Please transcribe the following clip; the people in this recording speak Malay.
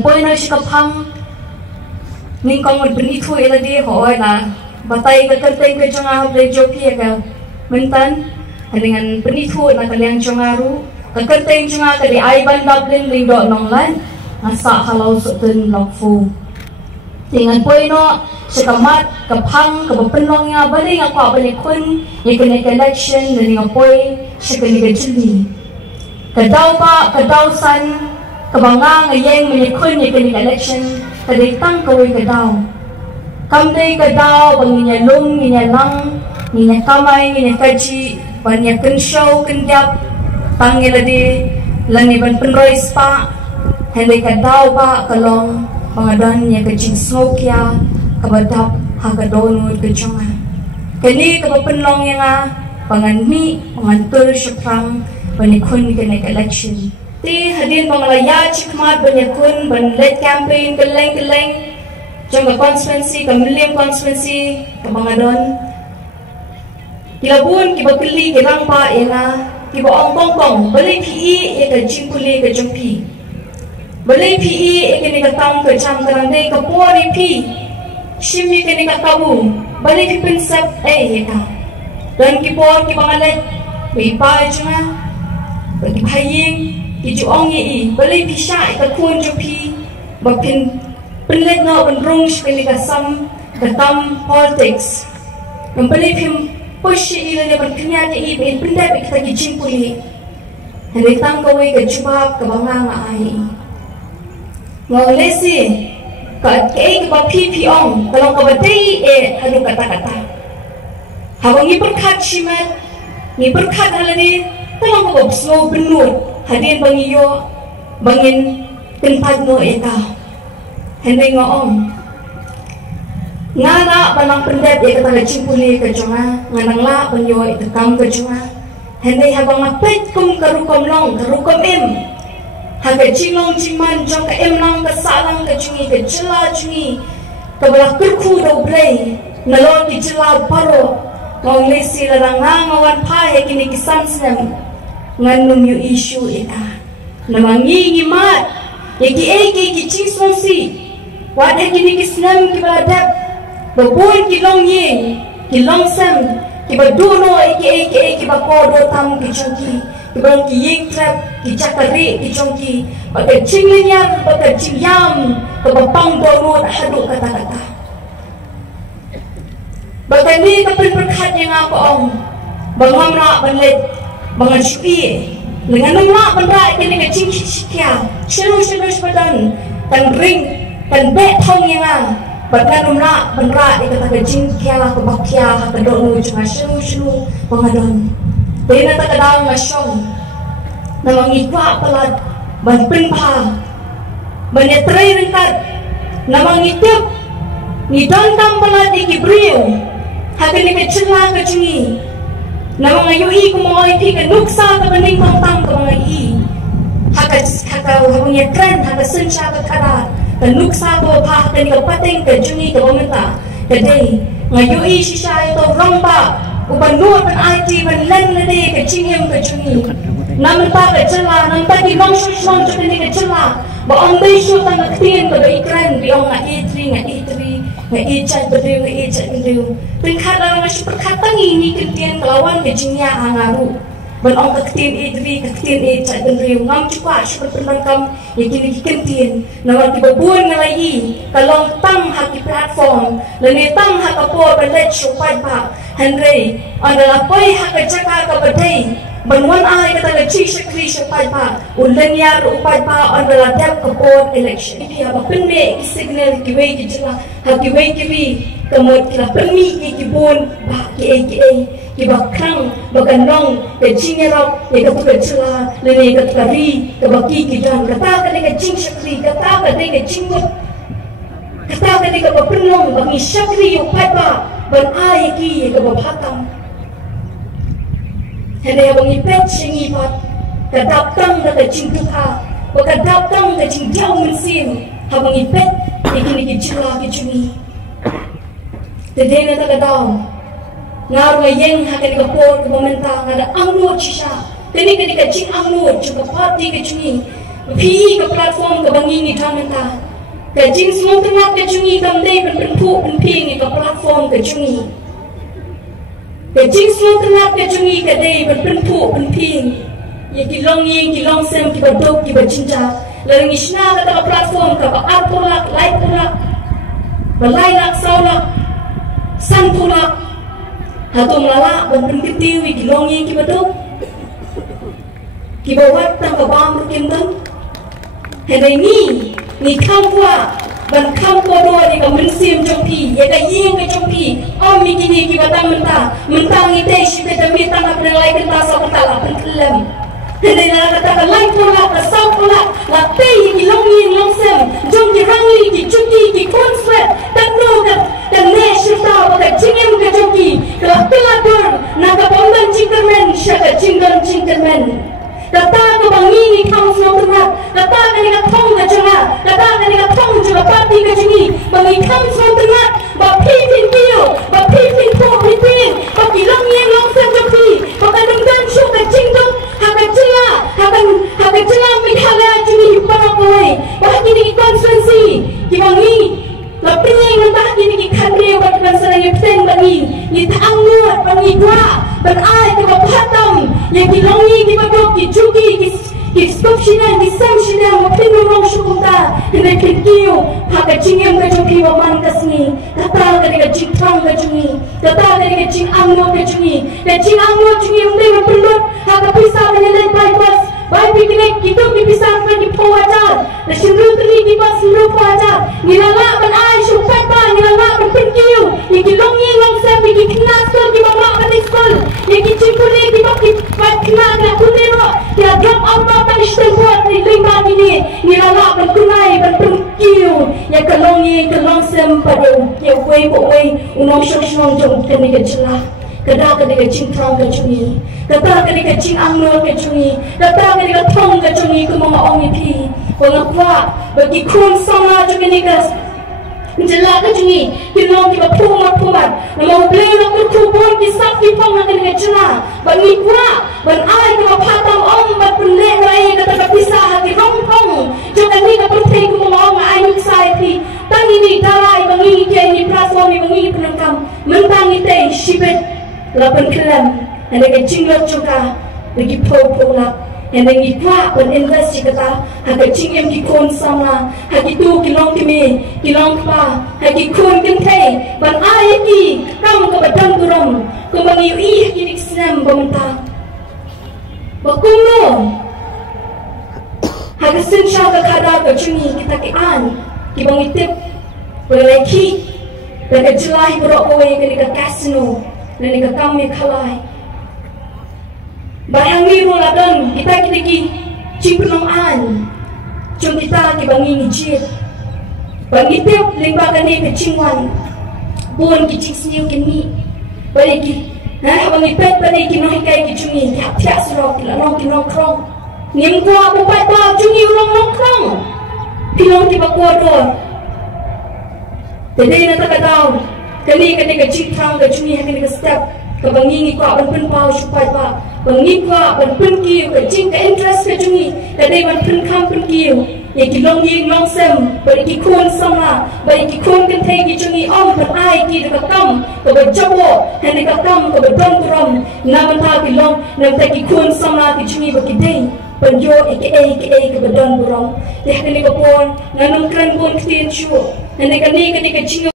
poi na sikapang ning kong bernithu ila di hoy na batay ka kerteng ke jonga ble joki ka mentan dengan bernithu na kaliang jongaru ka kerteng jonga ka di ai ban dablin ling do nonglan asa halau sutun lokfu dengan poi no sikamat kapang kapenong nga bali nga kwa bali kun ni kene election dengan poi sikene ke jili kadaw pa kadaw san kabanga ngayeng menyekun ni kini election kaditang kawin kadaw kamday kadaw banginya lung nginya lang nginya kamay nginya kaji banya kensyaw kendyap tangila di langiban penrois pa henday kadaw pa kalong pangadan niya kajing smokya kabadap hagadonod kajunga kani kapapenlong nga panganmi pangantul syukrang banikun ni kini election ti hadin pamalaya chikmat banyakun ban lead campaign keleng jong constituency kamiliam constituency kamangadon kilabun kibakili kirang pa ina kiba ong kongkong bali pi e ka jimpuli ka jumpi bali pi e kini ka tang ka jam karande ka pori pi shimi kini ka tabu bali pi prinsep e ka dan kipor kibangalet wi pa junga bagi haying Ijong yi beli pisha ika kun jupi bakin penlet na benrung sekali kasam ketam politics yang beli pim push ila dia berkenya ni ben pendet kita gijing puli hendak tang kawai ke jubab ke banga ai ngau lesi ka ke ba pp ong kalau ka badai hadu kata-kata hawang ni berkat shimat ni berkat halani tolong ka slow benut hadin bangiyo bangin tempat mo ita henday ngoong ngana balang pendet ya kata cimpuli ke jonga nganang la bangiyo ita kam ke jonga henday habang apet kum karukom long karukom im haga jingong jingman jong ka im long ka salang ka jungi ka jela jungi ka bala kurku do blay nalon ki jela paro ngong lesi larang ngawan pa ya kini kisan senam nganung yu isu ita namangi ngimat yaki eki ki chisonsi wada kini kisnam ki baladap babun ki long ying ki long sam ki baduno eki bakodo tam ki chongki ki bang ki ying trap ki chakari ki chongki baga jingjynjar baga jingyam ka bapang dorot hadu kata-kata baga ni kapin berkat yang apa ong bangamna banlet bangan syu'i dengan nama benda kini kecing sikia selu sepadan dan ring dan bet thong yang bagan nama benda ikata kecing kia kebakia kedonu cuma selu pengadon dena tak kadang masyong nama ngikwa pelat ban penpa banetrai ringkat nama ngitip ngidontam pelat ikibriu hakan ni kecela kecingi nama ngayui kumoy ti ka nuksa ka baning pangtang ka mga i haka hunya kran haka sensya ka kara ka nuksa ko pa ka ni ka pating ka jungi ka bumenta kadai ngayui shisha ito rongpa upanu pan IT ban lan na de ka chingem ka jungi naman pa ka chala nang tagi long shong ka ni ka chala ba ang beso ta naktin ka ikran biong nga itri nga ichat bedeu pengkada nga perkataan ini kentian kelawan kejinya angaru ban ong kaktin idri kaktin ichat bedeu ngam cukwa syukur penangkam yakini kentian nawar tibabuan ngalai kalong tang haki platform lani tang hakapo belet syupai pa hynrei adalah poi hakajaka ka badai banwan ay kata chi shakri syupai pa ulanyar upai pa adalah dap kapot election dia bapende signal kiwei kijela hakiwei kiwi kamot kila permi kibun ba ki kibakrang baganong kejingerok ya kapukacela lene katkari kabaki kijan kata ka jing shakri kata ka jingduk kata ka bapenong bangi shakri upai pa ban ay ki kabapatang hendak abang ipet shingi pat kadaptang na jingduk ha wakadaptang na jingjaw mensim abang ipet ikini kijila kijuni tedena takadaw ngaru ngayeng hakan kapor kumenta ngada angno chisha kini ka jing angno chuka pati kijuni pi ke platform ke bangi ni thamanta ke jing semua tengah ke jungi kamdei penpu penping ke platform ke jungi ke jing semua tengah ke jungi ke dei penpu penping ye ki long yin ki long sem ki badok ki bajinja lalu isna ke platform ke art pulak light pulak balai nak saulak san pulak hatum lala ban pentiu ki long yin ki badok ki bawat tang ke bam rukim dan henai ni kam kwa ban kam kwa do ni ka mensim jongpi ya ka yin ka jongpi om mi kini ki batang mentang ni te shi pe demi tang apa lai kenta sa petala pentlem henai la kata ka lai pula ka sa pula la te ki long yin long sem jong ki rangli ki chuki ki konswet tak no ka ne shita ka jingem ka jongki ka peladur na ka bondan jingkermen sha ka jingkermen kata ke bangi ni kau semua tengah kata ke ni katong ke jengah kata ke ni katong juga pati ke jengi bangi kau semua tengah bapi pin kio bapi pin po pin bapi long yang long sem joki bakan dengdan show ke jingduk haka jela mikhala jengi panakoi bahagi ni konferensi ki bangi lapri yang entah kini ki khandre bat kansara ye pen bangi ni tangnuat bangi gua berai ke bapatam yang ki longi ki badok ki juki ki skopshina ki samshina mo pin rong shukuta kene kiyo haka jingem ka joki wa man kasni kata ka diga jingtang ka jungi kata ka diga jing angno ka jungi ka jing angno jungi unde mo pindot haka pisa menelai bypass bai piknik kita ki bisa ki pawajar na sindru tri ki pas sindru pawajar nilala ban ai shupai pa nilala ban pinkiyo ki longi long sa ki knas ko ki mama kan skol ki chipuli ki pak ki patna na kunero ki drop out pa tan stel buat ni lingba ni nilala ban kunai ban pinkiyo ya ka longi ka long sem pa do ki wei bo wei unong shong jong kene ke chela kada ka diga jingtang ka jungi kada ka diga jing angno ka jungi kada ka diga thong ka jungi ku mama ongi pi wala kwa bagi kun sama jungi ni ka jela ka jungi kinong ki ba puma na mo bleu na ku bon ki sak ki pong na diga jela bagi kwa ban ai ka patam om ba punle rai ka ta pisa ha ki rongphong juga ni ka puthe ku mama ong ai ni sai pi tangi ni darai bangi ki ni platform bangi penangkam mentang ni te shibet lapan kelam, ada ke jinglok juga, lagi pau lah, ada lagi kuat dan invest kita, ada jingem di kon sama, ada tu kilong kami, kilong pa, ada kon kentai, ban ayat ki, kamu ke badan turun, kamu mengiui kini Islam pemerintah, bakumu, ada senja ke kadar ke jungi kita ke an, kita mengitip, berlaki, dan kejelai berokoi ke kasino. Dan ika kami kalai bayangi ruladan kita ki cipnong an cum kita ki bangi ngicit bangi tep lingba kani ke cingwan buan ki ciksniu kini bari ki bangi pet bari ki noi kai ki cungi ya tia sro ki la ki nong krong nim kwa bu pai pa cungi nong krong pilong ki bakwa do tedei na takadau kani ke jingtang ke jungi kani ke step ke bangi ni kwa ban pun pau supai pa bangi kwa ban pun ki ke jing ke interest ke jungi ke dei ban pun kam pun ki ye ki long yin long sem bari ki kun sama bari ki kun kan thei ki jungi om ban ai ki ke kam ke ba jabo kani ke kam ke ba don turam na ban ta ki long na ta ki kun sama ki jungi ba ki dei ban yo ke ke ba don turam deh kani ke pon na nong kran pun ktin chu kani ke jing